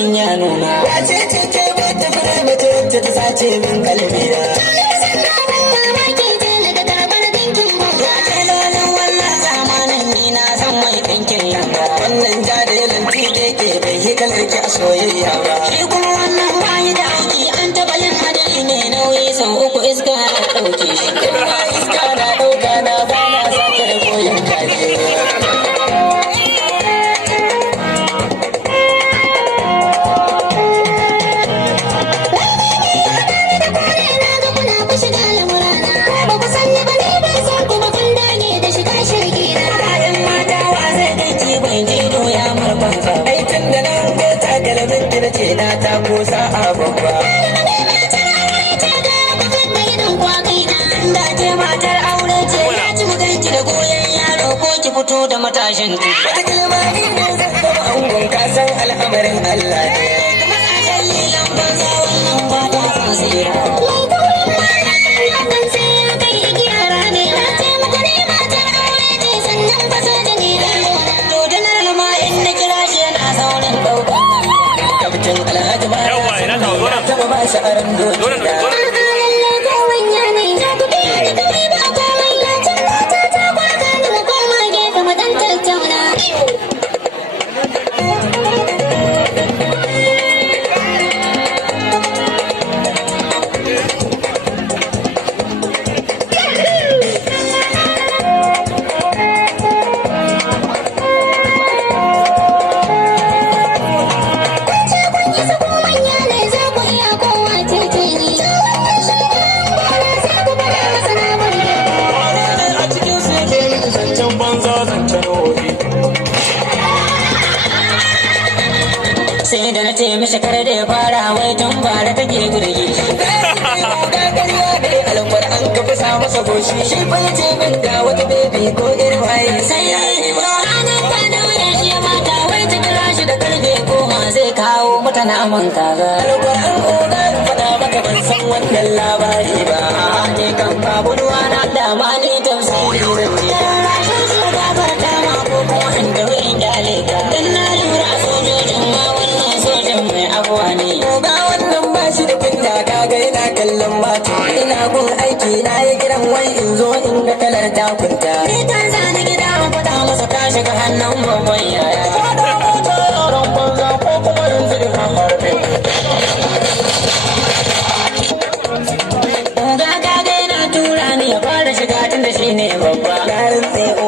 in ya nuna. Wace ce ce wata fara mace wacce ta sace min kalbina. Wannan jadilin tide ke bai hikalar ki a soyayya ba. Shi kuma wannan bayi da aiki an taɓa yin hadari mai nauyi sau uku iska na ɗauke shi. Iska na ɗauka na ba na sake da koyon kaji. Ce na ta kusa a babba. Da ce matar aure ce ya ci muganci da goyon yaro ko ki fito da matashin ki. Wata kalma ni ne zan zama angon kasan al'amarin Allah ne. Da matashin lilan banza wannan ba ta san tsira. Taba ba shi aran doki da sai da na ce mishi kar da ya fara wai tun bara take gurgi shi gagariya da almar an ka fasa masa goshi shi bai ce min ga wata bebe ko irin waye sai ya yi ba ranar kwana ya shi mata wai ta kira shi da karfe goma zai kawo mata naman kaza almar an oga da fada maka ban san wannan labari ba ne kan babu ruwa na dama ni tafsiri zan ce rashin su da barta ma ko kuma in da in dale ka dan na lura sojojin ma abuwa ne ga wannan ba shi da kinta kaga yana kallon mata ina gun aiki na yi gidan wai in zo in ga kalar takunta ni kan zani gida an fada masa ta shiga hannun babban yaya da mota yaran banza ko kuma yanzu in harbe ga yana tura ni ya fara shiga tun da shi ne babba garin tsaye